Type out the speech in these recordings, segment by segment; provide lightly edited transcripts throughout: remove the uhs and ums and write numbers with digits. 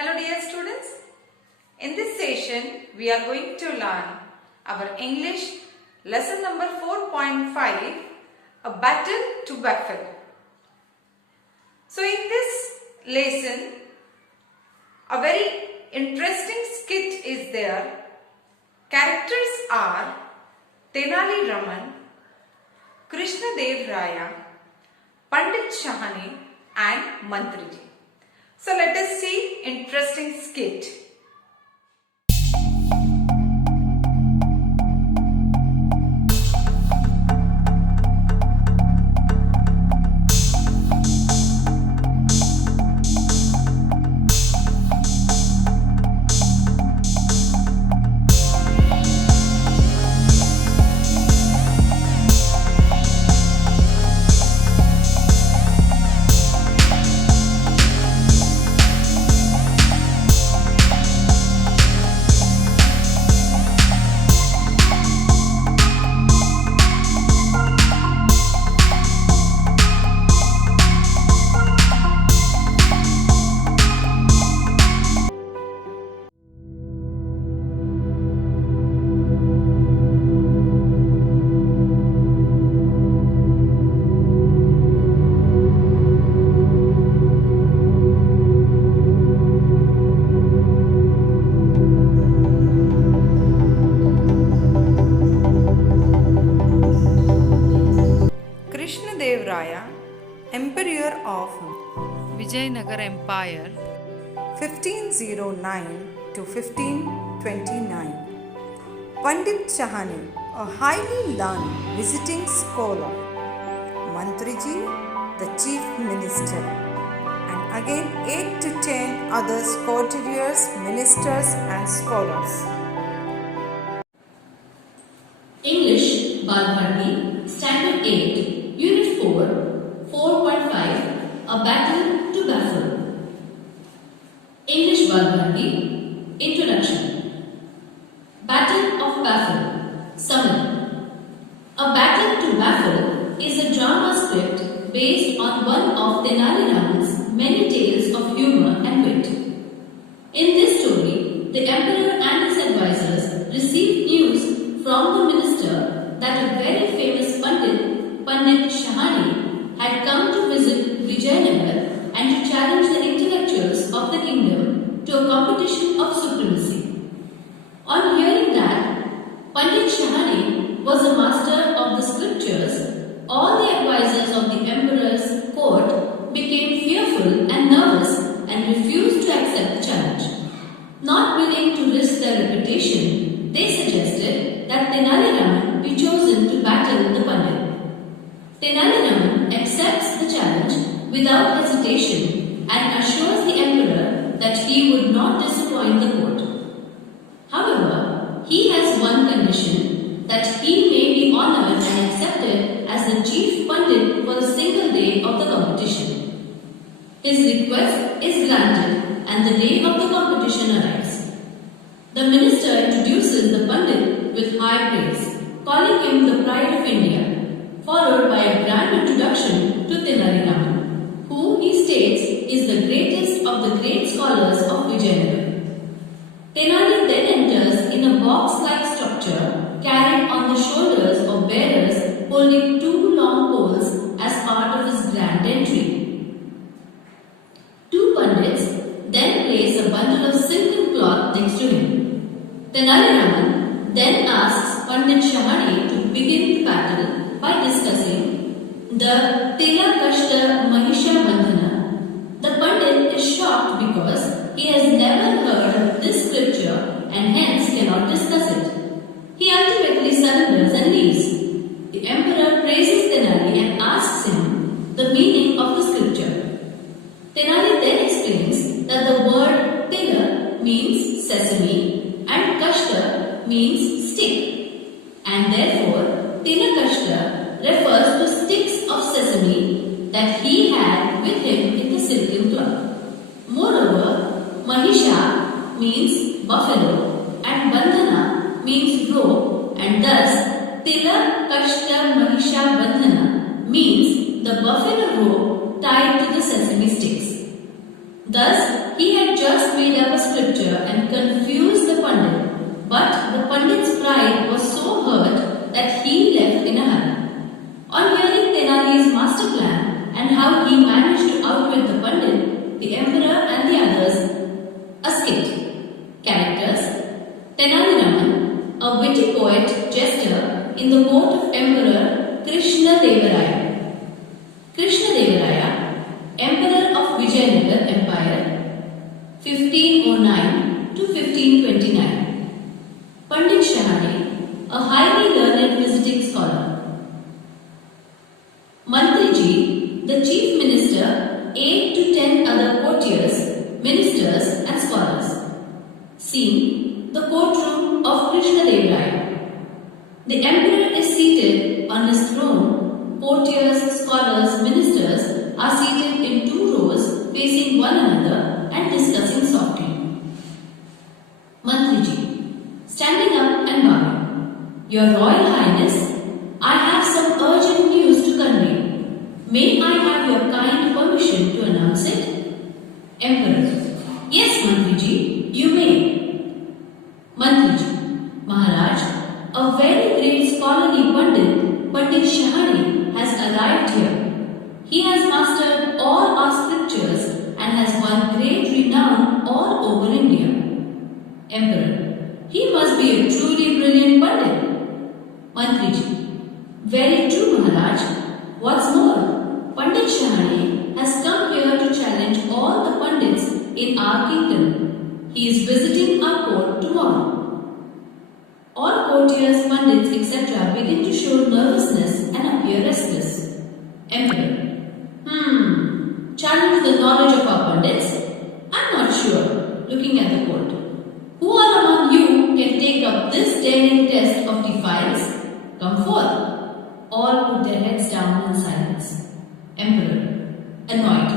Hello dear students, in this session we are going to learn our English lesson number 4.5, A Battle to Baffle. So in this lesson, a very interesting skit is there. Characters are Tenali Raman, Krishna Dev Raya, Pandit Shahani and Mantriji. So let us see interesting skit. Krishna Dev Raya, Emperor of Vijayanagar Empire 1509 to 1529. Pandit Shahani, a highly learned visiting scholar. Mantriji, the chief minister. And again 8 to 10 other courtiers, ministers and scholars. English Balbharti, Standard 8, Unit 4, 4.5, A Battle to Baffle. English Balbharti, Introduction. Battle of Baffle, Summary. A Battle to Baffle is a drama script based on one of Tenali Raman's many tales of humor and wit. In this story, the emperor and his advisors received news from the minister that a very famous Pandit Shahani, had come to visit Vijayanagar and to challenge the intellectuals of the kingdom to a competition of supremacy. On hearing that Pandit Shahani was a master of the scriptures, all the advisors of the emperor's court became fearful and nervous and refused to accept the challenge. Not willing to risk their reputation, they suggested that Tenali Raman be chosen to battle the Pandit. Tenali Raman accepts the challenge without hesitation and assures the emperor that he would not disappoint the court. However, he has one condition, that he may be honoured and accepted as the chief Pandit for a single day of the competition. His request is granted and the day of the competition arrives. The minister introduces the Pandit with high praise, calling him the pride of India, followed by a grand introduction to Tenali Raman, who he states is the greatest of the great scholars of Vijayanagar. Tenali then enters in a box-like structure carried on the shoulders of bearers holding 2 long poles as part of his grand entry. 2 Pandits then place a bundle of silken cloth next to him. Tenali Raman then asks Pandit Shahani to begin the battle by discussing the Tila Kashta Mahisha Bandhana. The Pandit is shocked because he has never heard of this scripture and hence cannot discuss it. He ultimately surrenders and leaves. The emperor praises Tenali and asks him the meaning of the scripture. Tenali then explains that the word Tila means sesame and Kashta means stick, and therefore Tila Kashta refers to sticks of sesame that he had with him in the silken cloth. Moreover, Mahisha means buffalo and Bandhana means rope, and thus Tila Kashta Mahisha Bandhana means the buffalo rope tied to the sesame sticks. Thus, he had just made up a scripture and confused the Pandit, but the Pandit's pride was so hurt that he left in a hurry. On hearing Tenali's master plan and how he managed to outwit the Pandit, the emperor and the others escaped. Characters: Tenali Raman, a witty poet jester in the court of Emperor Krishna Devaraya. Krishna Devaraya, Emperor of Vijayanagar Empire, 1509 to 1529. Pandit Shahani, a highly learned visiting scholar. Mantriji, the chief minister, 8 to 10 other courtiers, ministers and scholars. Scene: the courtroom of Krishna Devaraya. The emperor is seated on his throne. Courtiers, scholars, ministers are seated in 2 rows facing one another and discussing softly. Mantriji, standing up and bowing. Your Royal Highness, I have some urgent news to convey. May I have your kind permission to announce it? Emperor: Yes, Mantriji, you may. Mantriji: Maharaj, a very great scholarly Pandit, Pandit Shahani, has arrived here. He has mastered all our scriptures and has won great renown all over India. Emperor: He must be a truly brilliant Pandit. Mantriji: Very true, Maharaj. What's more, Pandit Shahani has come here to challenge all the Pandits in our kingdom. He is visiting our court tomorrow. All courtiers, Pandits, etc. begin to show nervousness and appear restless. Emperor: Challenge the knowledge of our Pandits? I'm not sure. Looking at the court. Who all among you can take up this daring test of defiance? Come forth. All put their heads down in silence. Emperor, annoyed: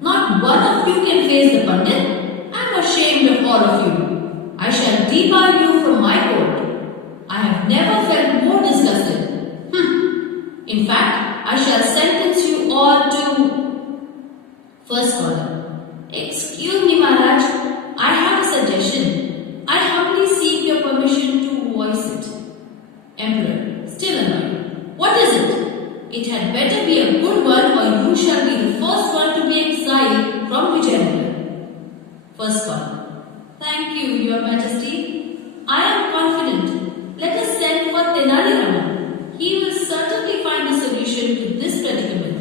Not one of you can face the Pandit? I'm ashamed of all of you. I shall debar you from my court. I have never felt more disgusted. In fact, I shall sentence you all to... First scholar: Excuse me, Maharaj. I have a suggestion. I humbly seek your permission to voice it. Emperor, still annoyed: What is it? It had better be a good one, or you shall be the first one to be exiled from Vijayanagar. First scholar: Thank you, Your Majesty. I am confident. Let us send for Tenali Raman. He will certainly find a solution to this predicament.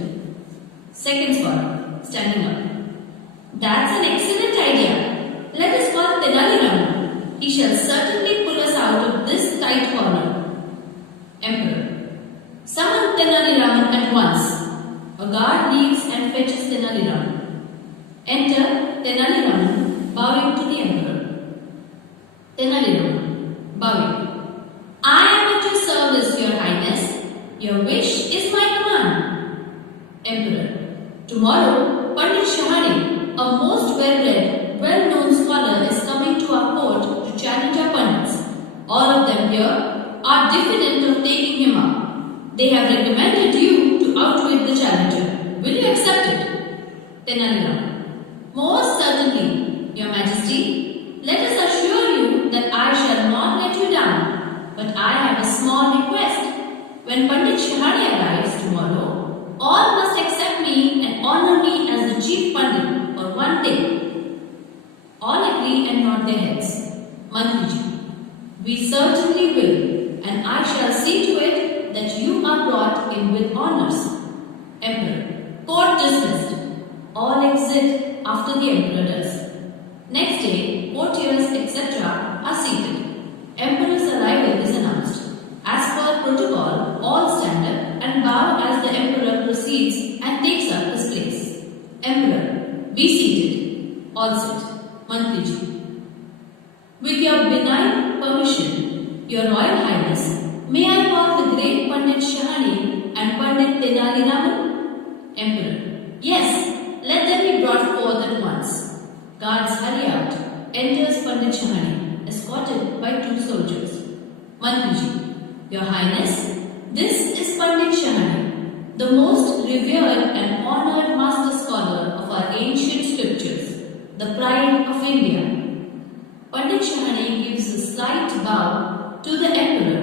Second scholar, standing up: That's an excellent idea. Let us call Tenali Raman. He shall certainly pull us out of this tight corner. Emperor: Summon Tenali Raman at once. A guard leaves and fetches Tenali Raman. Enter Tenali Raman, bowing to the emperor. Tenali Raman, bowing: I am at your service, Your Highness. Your wish is my command. Emperor: Tomorrow, Pandit Shahani, a most well-read, well-known scholar, is coming to our court to challenge our Pandits. All of them here are diffident of taking him up. They have recommended you to outwit the challenger. Will you accept it? Tenali Raman: Most certainly, Your Majesty. Let us assure you that I shall not let you down. But I have a small request. When Pandit Shahani arrives tomorrow, all must accept me and honor me as the chief Pandit for one day. All agree and nod their heads. Mantriji: We certainly will, and I shall see to it that you are brought in with honors. Emperor: Court dismissed. All exit after the emperor does. Next day, courtiers, etc. are seated. Emperor's arrival is announced. As per protocol, all stand up and bow as the emperor proceeds and takes up his place. Emperor: Be seated. All sit. Mantriji: With your benign permission, Your Royal Highness, may I call the great Pandit Shahani and Pandit Tenali Raman? Emperor: Yes, let them be brought forth at once. Guards hurry out. Enters Pandit Shahani, escorted by 2 soldiers. Mantriji: Your Highness, this is Pandit Shahani, the most revered and honored master scholar of our ancient scriptures. the pride of India. Pandit Shahani gives a slight bow to the Emperor.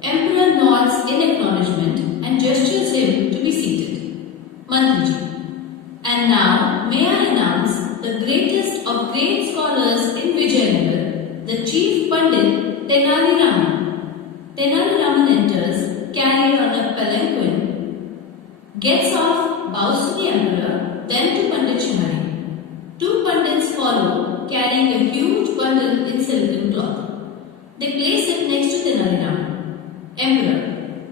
Emperor nods in acknowledgement and gestures him to be seated. Mantriji. And now, may I announce the greatest of great scholars in Vijayanagar, the Chief Pandit Tenali Raman. Tenali Raman enters, carried on a palanquin, gets off, bows to the Emperor, then to Pandit Shahani. Two Pandits follow, carrying a huge bundle in silken cloth. They place it next to Tenali Raman. Emperor,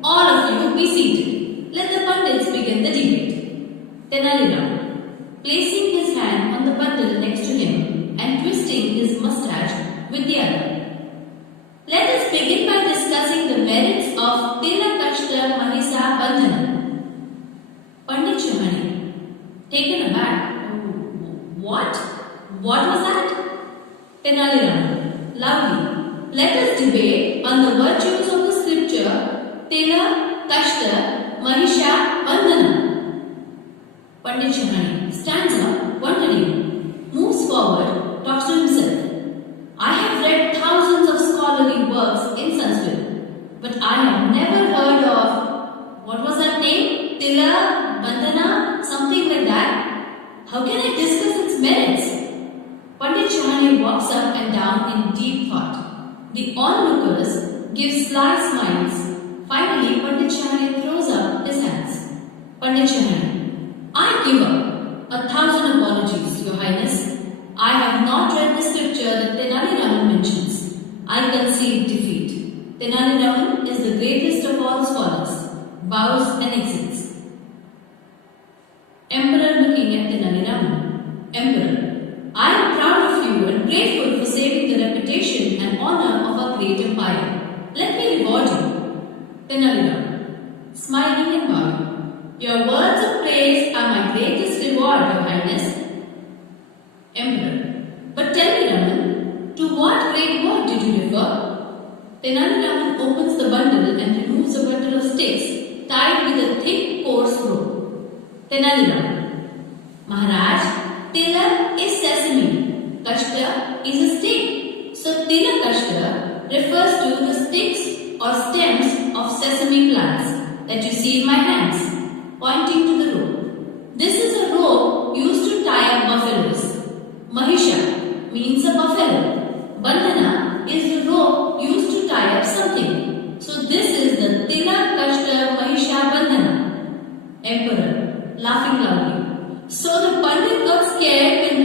all of you be seated. Let the Pandits begin the debate. Tenali Raman, placing his hand on the bundle next to him and twisting his moustache with the other. Let us begin by discussing the merits of Tilakashta Mahisa Bandhana. Pandit Shahani, taken aback. What? What was that? Tenali Raman, loudly. Let us debate on the virtues of the scripture Tila Kashta Mahisha Bandhana. Pandit Shahani stands up, wondering, moves forward, talks to himself. I have read thousands of scholarly works in Sanskrit, but I have never heard of, what was that name? Tila, Bandhana, something like that. How can I discuss its merits? Pandit Shahani walks up and down in deep thought. The onlookers give sly smiles. Finally, Pandit Shahani throws up his hands. Pandit Shahani, I give up. 1,000 apologies, Your Highness. I have not read the scripture that Tenali Raman mentions. I concede defeat. Tenali Raman is the greatest of all scholars. Bows and exits. Emperor looking at Tenali Raman. Emperor, I am proud of you and grateful for saving the reputation and honor of our great empire. Let me reward you. Tenali Raman, smiling and bowing. Your words of praise are my greatest reward, Your Highness. Emperor, but tell me, Raman, to what great word did you refer? Tenali Raman opens the bundle and removes a bundle of sticks tied with a thick, coarse rope. Tenali Raman, Maharaj, Tila is sesame, Kashta is a stick. So Tila Kashta refers to the sticks or stems of sesame plants that you see in my hands, pointing to the rope. This is a rope used to tie up buffaloes. Mahisha means a buffalo. Bandhana is the rope used to tie up something. So this is the Tila Kashta Mahisha Bandhana. Emperor, laughing loudly. So the Pandit got scared when